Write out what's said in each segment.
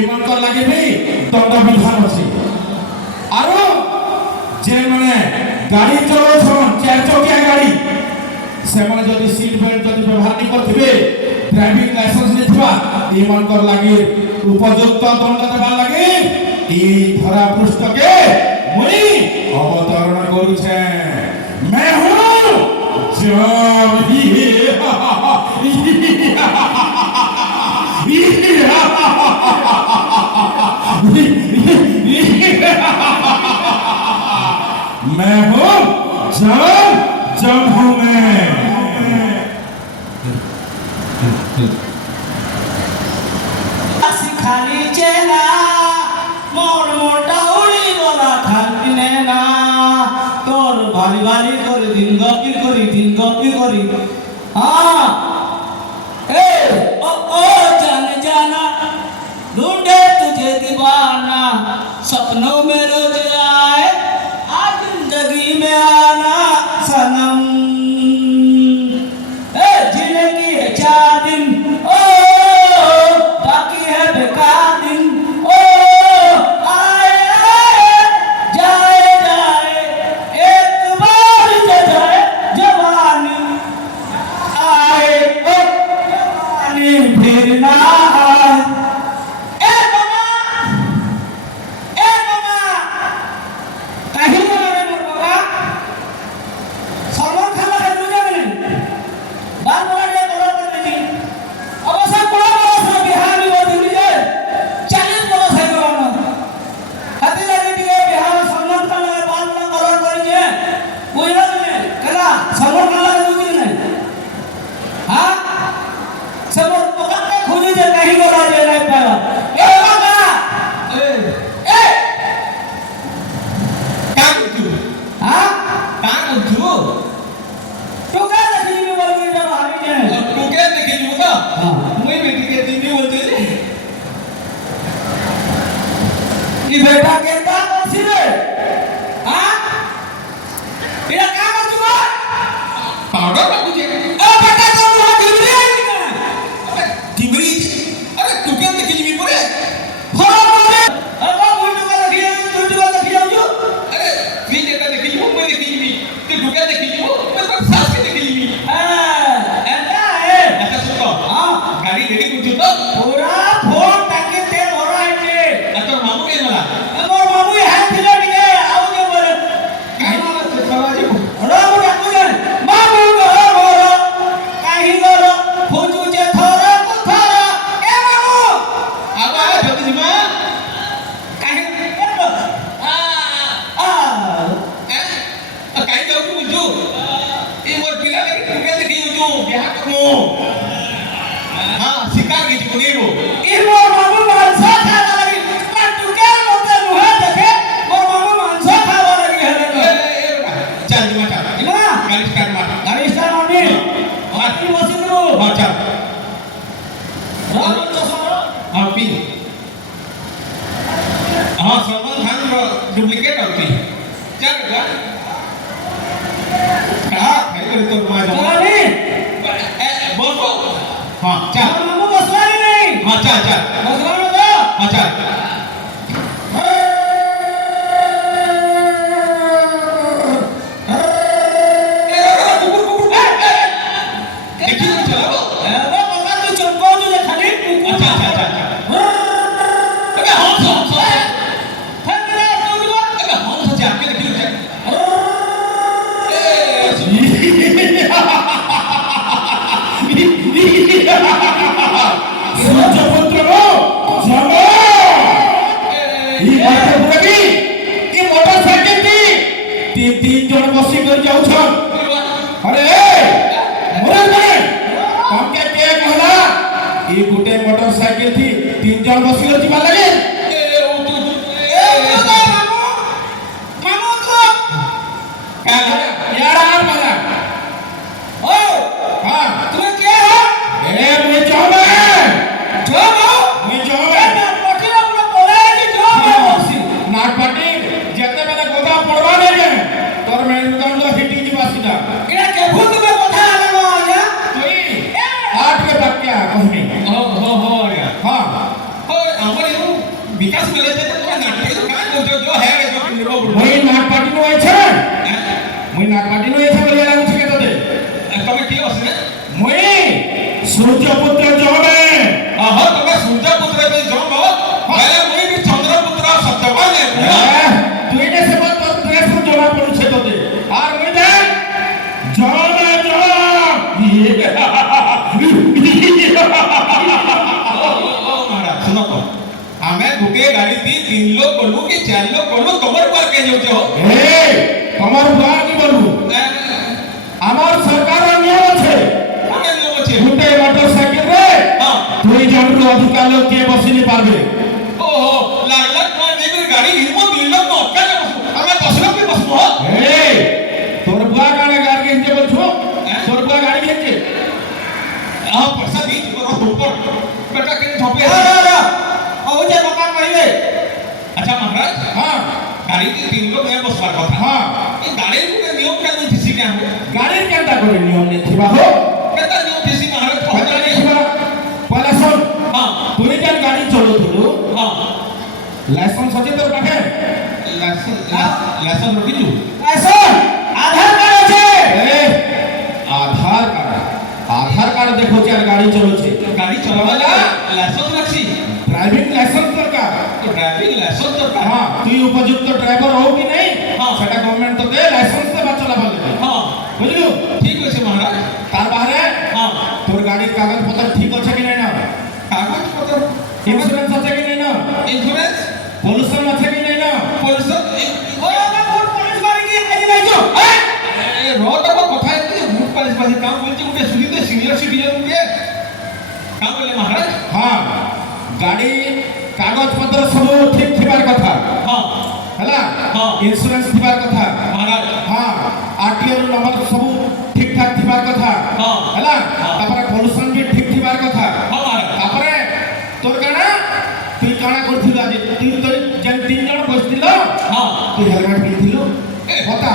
ଏମାନଙ୍କର ଲାଗି ବି ଦଣ୍ଡ ବିଧାନ ଅଛି। ଆରୁ ଯେ ମାନେ ଗାଡ଼ି ଚଲାଉଛନ୍ ଚାରି ଚକିଆ ଗାଡ଼ି ସେମାନେ ଯଦି ସିଟ୍ ବେଲ୍ଟ ଯଦି ବ୍ୟବହାର ନି କରିଥିବେ ଡ୍ରାଇଭିଂ ଲାଇସେନ୍ସ ନେଇଥିବା ଏମାନଙ୍କର ଲାଗି ଉପଯୁକ୍ତ ଦଣ୍ଡ ଦେବାର ଲାଗି এই ধরা পৃষ্ঠকে মুই অবতরণ করুছে। मैं हूं जब मैं हूं जब हूं मैं खाली चेना मोर मोटा उड़ी गला थाकने ना तोर भाली भाली करे दिन गपी करी हाँ ए ओ जाने जाना ढूंढे तुझे दीवाना सपनों में रोज आए आज जिंदगी में आना सनम ए जीने की है 4 दिन ओ बाकी है बेकार दिन ओ आए आए जाए जाए एक बार जाए जवानी आए ओ जवानी फिर ना आए ए मामा कहीं ना रे मोर बाबा सलमान खान का तुझे नहीं बार बार ये बोला करते थी अवश्य कोड़ा बोला बिहार में वो दिल्ली जाए 40 बोला है कोरोना हाथी लगे दिए बिहार सलमान खान का बाल ना कलर करिए गुजरात में कला सलमान खान का लुक नहीं हां सब पकड़ के खुली जे कहीं बोला जे नहीं पाया ए बाबा ए क्या कुछ हां क्या कुछ तो क्या देखी में बोल के जब हारी जाए तू क्या देखे जो ना हां मैं बेटी के दिन नहीं बोलते थे कि बेटा कहता कौन सी रे हां तेरा काम है तू पाउडर ना कुछ ए बेटा तो वहां डिबरी है ना अबे डिबरी अरे तू क्या देखे जी पूरे फॉलो मारे अब मुंडू का देखिए मुंडू का देखिए जो अरे भी लेता देखे जी मैं देखे जी तू क्या देखे जी मैं तो सास के देखे जी ऐसा है ऐसा सुनो हां गाड़ी रेडी कुछ तो पूरा फोन टाके तेल हो रहा है जे तो मामू के वाला मोर बाबू है थिले बिने आओ जे बोले कहीं ना समाज को राम डाकू जे बाबू गो मोर काहे गोर फुजू जे थोरा को थोरा ए बाबू अब आ जल्दी जी मां काहे आ कहीं जाओ तू जो ये मोर पिला लगे तू क्या देखे जो बिहार को हां शिकार के को नहीं वो ई मोर बाबू मांसा खावा लगी ना तू के मोते मुहे देखे मोर बाबू मांसा खावा लगी है चल जी माता ना गाड़ी स्टार्ट मार गाड़ी स्टार्ट होनी माटी मशीन रो हां चल राम चसरो हां पी हां सलमान खान रो डुप्लीकेट होती चल का है तो मजा चलानी बोलो हां चल मोर बाबू बसवानी नहीं हां चल बसवानी दो हां चल देखिए चलो ए बाबा तू चंपा जो खाली अच्छा अबे हम सब ठंडा तो जो अबे हम सब जाके देखिए सूर्यपुत्र को जमो ई बाटे बुगी ई मोटरसाइकिल की तीन जन बसी कर जाऊ छन अरे मोरे मोरे कम के कहला ई गुटे मोटरसाइकिल थी 3 जन बसी कर जीवा लगे मामू तो का यारा मारा ओ हां तू क्या है ए मैं चाहूंगा जो मैं चाहूंगा पटिला पूरा बोला है कि जो बसी नाटपाटी जते बेले गोदा पड़वा देगे तोर में दुकान तो हिटी जी बासीदा इना के भूत में कथा आलो आया तोई 8 के तक क्या कहनी हो गया हां हो हमर ବସିଲେ ମୁଇ ସୂର୍ଯ୍ୟପୁତ୍ର ଜଣେ ହଁ ତମେ ସୂର୍ଯ୍ୟପୁତ୍ର ବି ଜମ ହେଲେ ମୁଇଁ ବି ଚନ୍ଦ୍ରପୁତ୍ର ସତ୍ୟବାନ তুইটা সে তোর ড্রেস জমা পড়ছে তোতে আর মুই দেখ জমা महाराज सुनो तो हमें भूखे गाड़ी दी 3 लोग बोलू कि 4 लोग बोलू कमर पर के जो हो এ তোমার বুয়া কি বলবো আমার সরকারের নিয়ম আছে কোন নিয়ম আছে গুটে মোটরসাইকেল রে हां 2 জনের অধিক লোক কে বসিনি পারবে ओहो लाख लाख टका देबे गाड़ी हिमो 2 लोग न का बसु हमें 10 लोग भी बसु हो এ তোর বুয়া কানে গাড়ি কিনতে বলছো তোর বুয়া গাড়ি কিনতে हां पैसा दी तो ऊपर बेटा के झोपे ও যে দোকান কইলে अच्छा महाराज হ্যাঁ गाड़ी के 3 लोग में बसवार কথা হ্যাঁ ये गाड़ी के नियम क्या नहीं थी क्या গাড়ির কেনটা করে নিয়ম নেছিবা হো कहता नियम थी महाराज কেনটা कहता नहीं নেছিবা পয়লা শোন हां তুই যেন গাড়ি চলুথুলু हां লাইসেন্স আছে তোর কাছে लाइसेंस रखी छु আইসন আধার কার্ড আছে এ আধার কার্ড দেখো যে আর গাড়ি চলছে गाड़ी चलावाला लाइसेंस रखी ড্রাইভিং লাইসেন্স দরকার तो ड्राइविंग लाइसेंस तो হ্যাঁ তুই উপযুক্ত ড্রাইভার হও কি নাই হ্যাঁ। সেটা গভর্নমেন্ট তোকে লাইসেন্স দেবা চলাবার লাগে हां বুঝলু ठीक है महाराज তার বাইরে हां তোর গাড়ির কাগজপত্র ঠিক আছে কি নাই না कागज पत्र ইন্স্যুরেন্স আছে কি নাই না इंश्योरेंस পলিউশন আছে কি নাই না पुलिस ও আমরা কোন পুলিশ বাড়ি গিয়ে কাজে লাইছো रोड को कथा है ग्रुप पुलिस वाले काम बोलते मुझे सुनी तो सीनियर सिटीजन के काम बोले महाराज হ্যাঁ গাড়ি কাগজপত্র সব ঠিক থিবার কথা हां ହେଲା ହଁ। ইন্স্যুরেন্স থিবার কথা महाराज হ্যাঁ আরটিও নম্বর সব ঠিক ঠাক থিবার কথা ହଁ। ହେଲା ହଁ। তারপরে পলিউশন भी ঠিক থিবার কথা हां महाराज তারপরে তোর কানা তুই কানা করছিল আজ তুই তুই যেন 3 জন বসছিল हां তুই হেলমেট পিনছিল কথা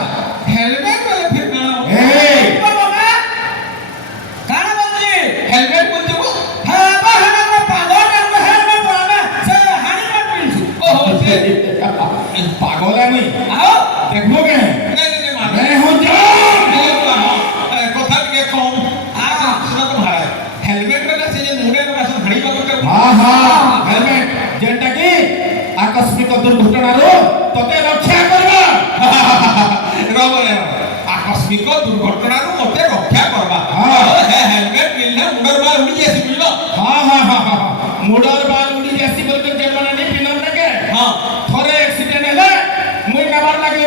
हेलमेट वाले फिर ना এই বাবা কানা বলছি हेलमेट बोलते वो হ্যাঁ বা হানা পাগল না হেলমেট পরানা সে হানি না পিনছি ओहो से পাগল আমি আও দেখবো কে नहीं महाराज मैं हूं जा কথা টিকে কম আচ্ছা শুনো তো महाराज हेलमेट वाला से जे मुंडे वाला सब घड़ी बाबा হ্যাঁ হ্যাঁ হেলমেট যেটা কি আকস্মিক দুর্ঘটনারো তোতে রক্ষা করবা রবরে আকস্মিক দুর্ঘটনাରୁ মতে রক্ষা করবা ହଁ। হেলমেট মিললে মুন্ডর বাল উড়ি যাসি বুঝলো হ্যাঁ হ্যাঁ হ্যাঁ হ্যাঁ মুডর বাল উড়ি যাসি বলতে যে মানে নি পিনন নাকে হ্যাঁ থরে অ্যাক্সিডেন্ট হলে মুই নাবার লাগে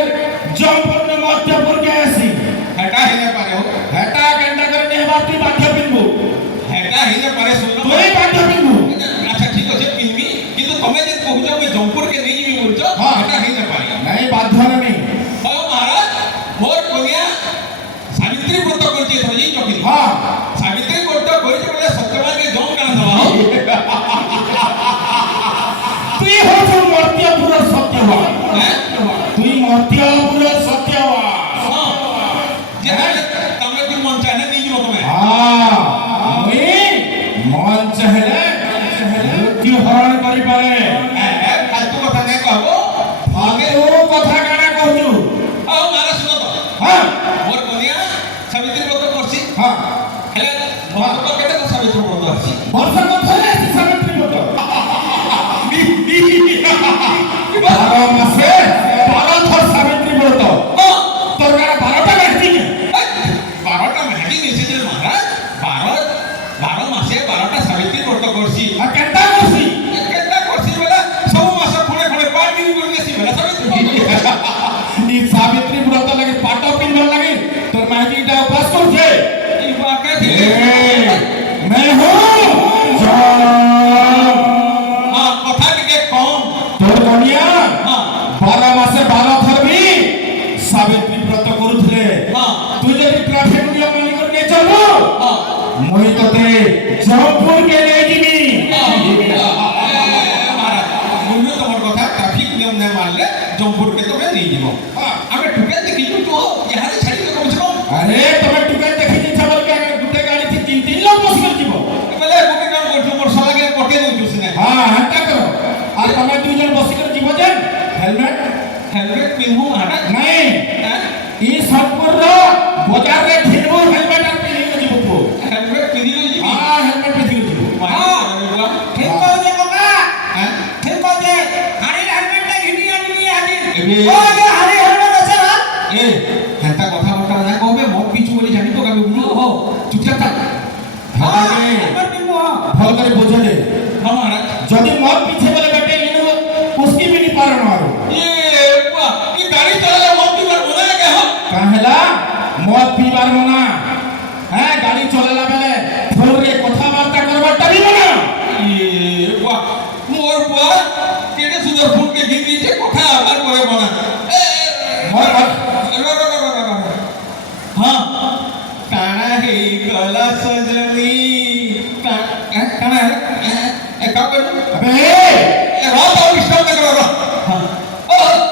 জম্পর ন মধ্যপুর কে আসি হেটা হেলে পারে হো হেটা কেনটা করে নেবার তুই বাধ্য পিনবু হেটা হেলে পারে শুনলো তুই বাধ্য পিনবু আচ্ছা ঠিক আছে পিনবি কিন্তু তুমি যে কহুছ আমি জমপুর কে নেই যাবি বলছো হ্যাঁ। হেটা হেলে পারে নাই বাধ্য নেই ও মহারাজ মোর কনিয়া সাবিত্রী ব্রত করছি ধরি চকি হ্যাঁ সাবিত্রী ব্রত কইছে বলে সত্যবানকে জম কানা দেওয়া হো তুই হচ্ছ মর্ত্যপুর সত্যবান হ্যাঁ তুই মর্ত্যপুর সত্যবান হ্যাঁ যে তুমি কি মন চাহে নেই যাবো তুমি হ্যাঁ মুই মন চাহেলে মৃত্যু হরণ করি পারে ফালতু কথা নাই কহব ফালতু কথা কানা কହୁଛୁ ଆଉ ମାରା ଶୁଣ ତ হ্যাঁ ମୋର କନିଆ ସାବିତ୍ରୀ ବ୍ରତ କରছি হ্যাঁ ହେଲେ ମୋର ତ କେତେ ତ ସାବିତ୍ରୀ ବ୍ରତ ଅଛି ବର୍ଷ ମଧ୍ୟରେ ଆସି ସାବିତ୍ରୀ ବ୍ରତ 12 মাসে 12 থর সাবিত্রী ব্রত তোর কারা 12টা ব্যক্তি কে 12টা মেহাদি নিছে যে মহারাজ 12 মাসে 12টা সাবিত্রী ব্রত করছি আর কেনটা করছি কেতটা করছি বেলা ସବୁ ମାସ খুঁড়ে খুঁড়ে পাঁচ দিন করে দিয়েছি বেলা সাবিত্রী ব্রত ই সাবিত্রী ব্রত লাগে পাট পিন্ধর লাগে তোর মাইকিটা উপাস করছে এই বাকে এ मैं हूं জয় হ্যাঁ কথা টিকে কম তোর কনিয়া হ্যাঁ 12 মাসে 12 থর भी সাবিত্রী ব্রত করুଥିଲେ হ্যাঁ তুই যদি ট্রাফিক নিয়ম মানি করে নে চলো হ্যাঁ মই তোতে জয়পুর কে নিয়ে যাবি মুন্ডু তোমার কথা ট্রাফিক নিয়ম না মানলে জমপুরকে তুমি নিয়ে যাব আমি টুকে দেখিছো তো ইহারে ছাড়ি তো কমছে কম আরে তুমি টুকে দেখি দিছ বল কে গুটে গাড়ি থি 3 লোক বসি যাব বেলে গোটে কাম করছো মোর সলাগে পটে দেউছো সিনে হ্যাঁ হাঁটা করো আর তুমি দুইজন বসি করে যাব যেন হেলমেট হেলমেট পিনবো মহারাজ নাই হ্যাঁ ই সম্পূর্ণ বাজারে ঘিরবো হেলমেট আর পিনিয়ে যাব ও আগে হারি হেলমেট আছে না এ হেতা কথা বর্তা না কবে মত পিছু বলি জানি তো কাবে বুঝো হো চুপচাপ থাক হেলমেট কিনবো ভাল করে বোঝা দে হ্যাঁ মহারাজ যদি মদ পিছে বলে বেটে ইনো उसकी भी नहीं पारण मारो ये वाह ये गाड़ी चलाले मत की बार बोला क्या हो काहेला मद पीबार मना হ্যাঁ গাড়ি চলালা বেলে ফোন রে কথাবার্তা করবারটা भी মনা ये वाह मोर बुआ केने सुंदर फूल के गीत दिए কথা আবার করে বনা মদ हाँ काना है गला सजनी काना है का कर अबे रात और स्टॉप कर रहा हाँ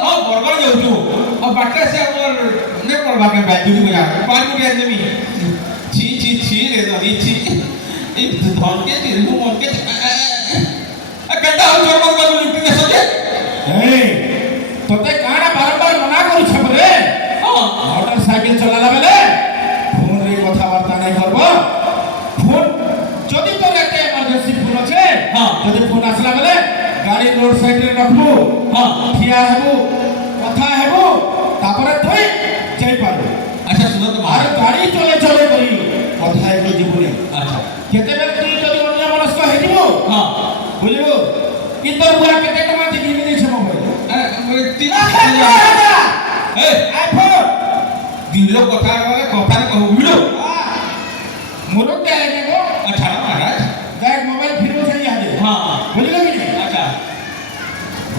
हाँ बरबर जाऊ तू अब बाटे से और ने पड़वा के बैठू में यार पानी में गया जमी छी छी छी रे तो छी एक धन के तेरे को मन के कंडा हो जोर मत कर लुटी के सोचे ए তোতে কানা বারবার মনা করছ বলে हाँ মোটরসাইকেল চলালা বেলে ফোন রে কথাবার্তা নাই করব ফোন যদি তোর একটা এমার্জেন্সি ফোন আছে হ্যাঁ। যদি ফোন আসলা বেলে গাড়ি রোড সাইডে রাখবো हाँ ঠিয়া হেবু কথা হেবু তারপরে তুই যাই পারবো अच्छा सुनो तो আর গাড়ি চলে চলে করি কথা হেবু জীবনে अच्छा কেতেবেলে তুই যদি অন্য মনস্ক হেজিব हाँ বুঝলু কি তোর বুয়া কেতে টকা দেখি দিছে মোবাইল मेरे तीन ए আইফোন दिलो कथा वाले कथा ने कहू बिलो মুরুক কে আইবে গো अच्छा ना महाराज দেখ মোবাইল ফিরো যাই আগে हाँ বুঝলো কি अच्छा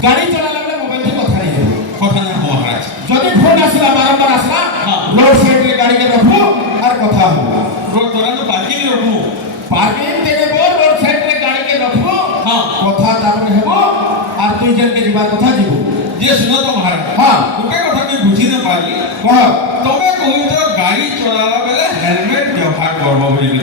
গাড়ি চলালা বেলে মোবাইল থেকে কথা নাই হবে कथा ना महाराज যদি ফোন আসলা বারবার আসলা হ্যাঁ। রোড সাইডে গাড়িকে রাখবো আর কথা হবে रोड तोरा तो पार्किंग रखू পার্কিং থেকে বল রোড সাইডে গাড়িকে রাখবো हाँ কথা তারপরে হেবো আর তুই জনকে যাবার কথা যাব ये सुनो तो महाराज हाँ तुके कथा में बुझी न पाली কহ तमे कहू तो गाड़ी चलाला बेले हेलमेट व्यवहार करबो बोली